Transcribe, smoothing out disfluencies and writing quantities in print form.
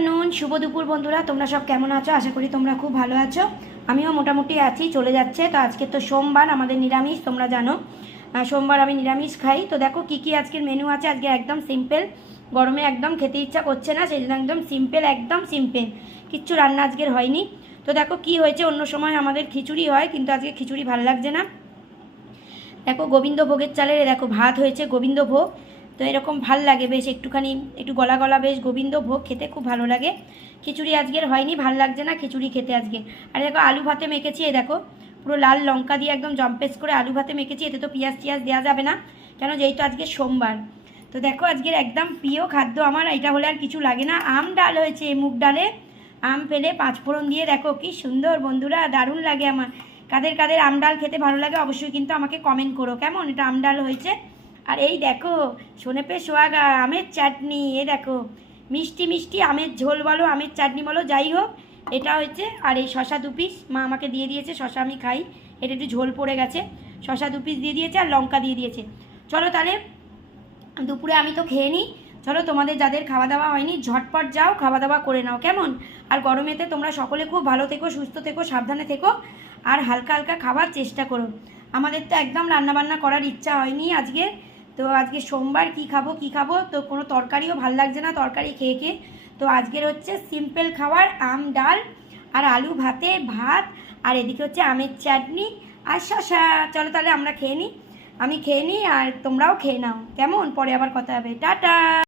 Afternoon, শুভ দুপুর বন্ধুরা। তোমরা সব কেমন আছো? আশা করি তোমরা খুব ভালো আছো। আমিও মোটামুটি আছি, চলে যাচ্ছে। তো আজকে তো সোমবার, আমাদের নিরামিষ, তোমরা জানো সোমবার আমি নিরামিষ খাই। তো দেখো কী কী আজকের মেনু আছে। আজকে একদম সিম্পল, গরমে একদম খেতে ইচ্ছা করছে না, সেই জন্য একদম সিম্পল কিচ্ছু রান্না আজকের হয়নি। তো দেখো কি হয়েছে, অন্য সময় আমাদের খিচুড়ি হয়, কিন্তু আজকে খিচুড়ি ভালো লাগছে না। দেখো গোবিন্দভোগের চালের দেখো ভাত হয়েছে, গোবিন্দভোগ। তো এরকম ভাল লাগে বেশ, একটুখানি একটু গলা গলা, বেশ গোবিন্দভোগ খেতে খুব ভালো লাগে। খিচুড়ি আজকের হয়নি, ভাল লাগছে না খিচুড়ি খেতে আজকে। আর দেখো আলু ভাতে মেখেছি, এই দেখো পুরো লাল লঙ্কা দিয়ে একদম জম্পেস করে আলু ভাতে মেখেছি। এতে তো পেঁয়াজ টিয়াজ দেওয়া যাবে না, কেন যেহেতু আজকে সোমবার। তো দেখো আজকের একদম প্রিয় খাদ্য আমার, এটা হলে আর কিছু লাগে না। আম ডাল হয়েছে, মুগ ডালে আম ফেলে পাঁচফোড়ন দিয়ে, দেখো কি সুন্দর বন্ধুরা, দারুণ লাগে আমার। কাদের কাদের আম ডাল খেতে ভালো লাগে অবশ্যই কিন্তু আমাকে কমেন্ট করো কেমন। এটা আম ডাল হয়েছে। আর এই দেখো সনেপে সোয়াগা, আমের চাটনি, এ দেখো মিষ্টি মিষ্টি আমের ঝোল বলো, আমের চাটনি বলো, যাই হোক এটা হয়েছে। আর এই শশা দু পিস মা আমাকে দিয়ে দিয়েছে, শশা আমি খাই, এটা একটু ঝোল পড়ে গেছে, শশা দু পিস দিয়ে দিয়েছে আর লঙ্কা দিয়ে দিয়েছে। চলো তাহলে দুপুরে আমি তো খেয়ে নিই। চলো তোমাদের যাদের খাওয়া দাওয়া হয়নি ঝটপট যাও খাওয়া দাওয়া করে নাও কেমন। আর গরমেতে তোমরা সকলে খুব ভালো থেকো, সুস্থ থেকো, সাবধানে থেকো, আর হালকা হালকা খাবার চেষ্টা করো। আমাদের তো একদম রান্নাবান্না করার ইচ্ছা হয়নি আজকে। তো আজকে সোমবার, কি খাবো, তো কোনো তরকারিও ভাল লাগছে না তরকারি খেয়ে খেয়ে। তো আজকের হচ্ছে সিম্পল খাবার, আম ডাল আর আলু ভাতে ভাত, আর এদিকে হচ্ছে আমের চাটনি আর শশা। চলো তাহলে আমরা খেয়ে নিই, আমি খেয়ে নিই আর তোমরাও খেয়ে নাও কেমন, পরে আবার কথা হবে, টাটা।